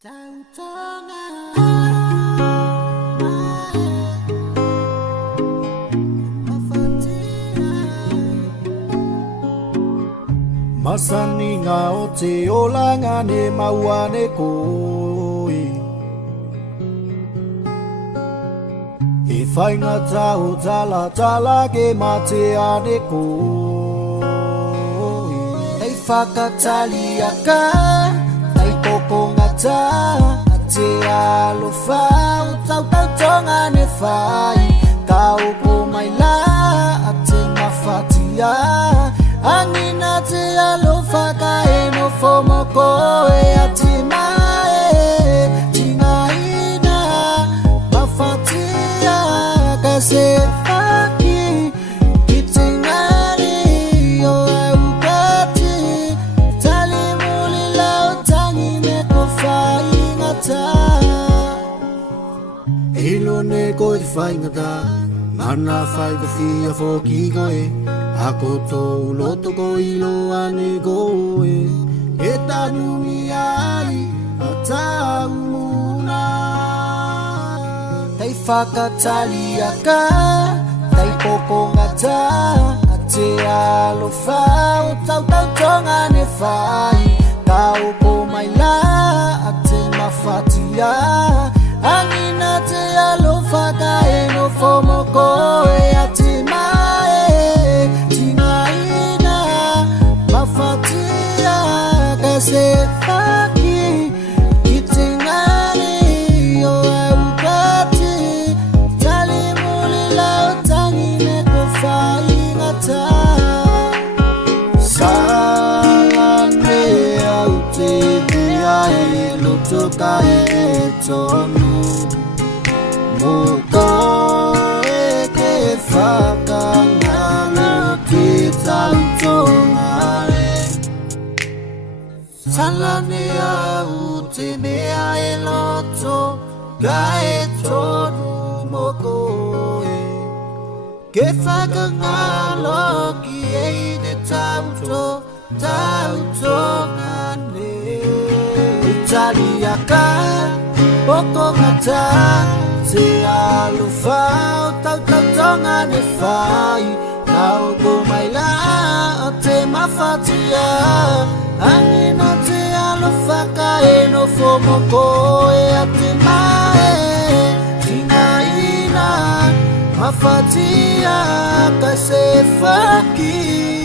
Masani nga ote olanga ne mawane koi Ifai nga tau tala ke mate ane koi Tay fakatali aka Tay koko nga ta Ate alofa Utau tonga ne fai Kau kumaila Ate mafatia Angina te alofa ka eno fomo koe atimae Chinaina mafatia kase aki Kitingari yo eukati Talimuli lao tangine kofai ngata Ilo ne koe fai ngata Mana fai kofia foki koe Ako to loto ko ilo ane goe Eta numiai atamuna Tai fakatali aka Tai koko ngata Ate alofa Utau tonga ne fai Kau kumaila Ate mafatia Angina te alofa ka eno fomo koe atimae Chinaina mafatia kase faki Kitingari yo eukati Talimuli lao tangine kufai ngata Salane aute biae lutoka etonu Muko eke fakangana Tangare Salane aute mea eloto Gaeto numokoe Kefakangalo kiede tauto ngane Italiaka Poko ngata Se alufa Tau tonga ne fai Kau kumaila Ate mafatia Angina te alofa ka eno fomo koe Ate mae Chinaina mafatia Kase faki